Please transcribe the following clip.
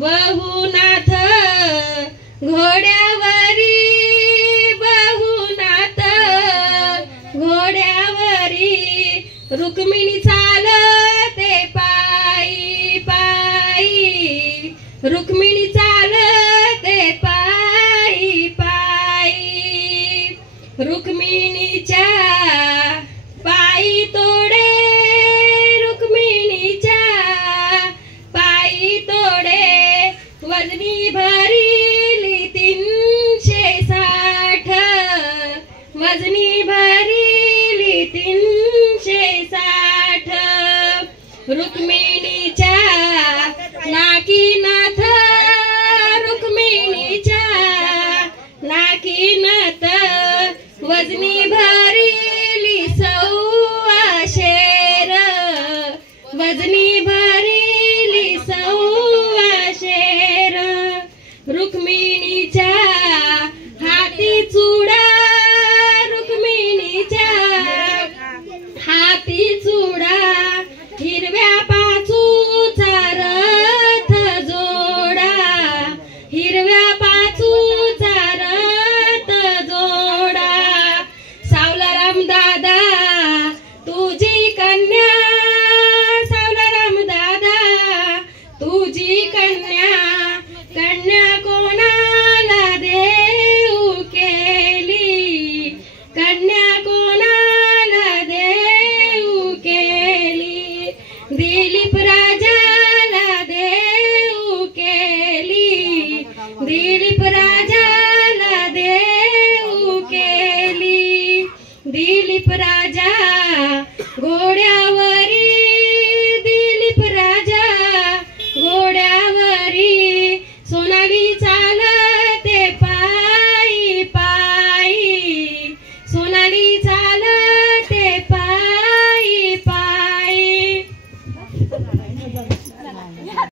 बहुनाथ घोड्यावरी, बहुनाथ घोड्यावरी, रुक्मिणी चालते पायी पायी, रुक्मिणी चालते पायी पायी, रुक्मिणीच्या पायी तोडे, रुक्मिणीच्या पायी तोडे, वजनी भरिली 360, वजनी भरिली 360, रुक्मिणीच्या नाकी नथ, रुक्मिणीच्या नाकी नथ, वजनी भरिली 100 वजनी भरिली 100, रुक्मिणीच्या हाती चुडा, रुक्मिणीच्या हाती चुडा, हिरव्या पाचूचा रथ जोडा, हिरव्या पाचूचा रथ जोडा, सावलाराम दादा तुझी कन्या, सावलाराम दादा तुझी कन्या, कन्या कोणाला देऊ केली, कन्या कोणाला देऊ केली, दिलीप राजाला देऊ केली, दिलीप राजाला देऊ केली, दिलीप राजा घोड्यावर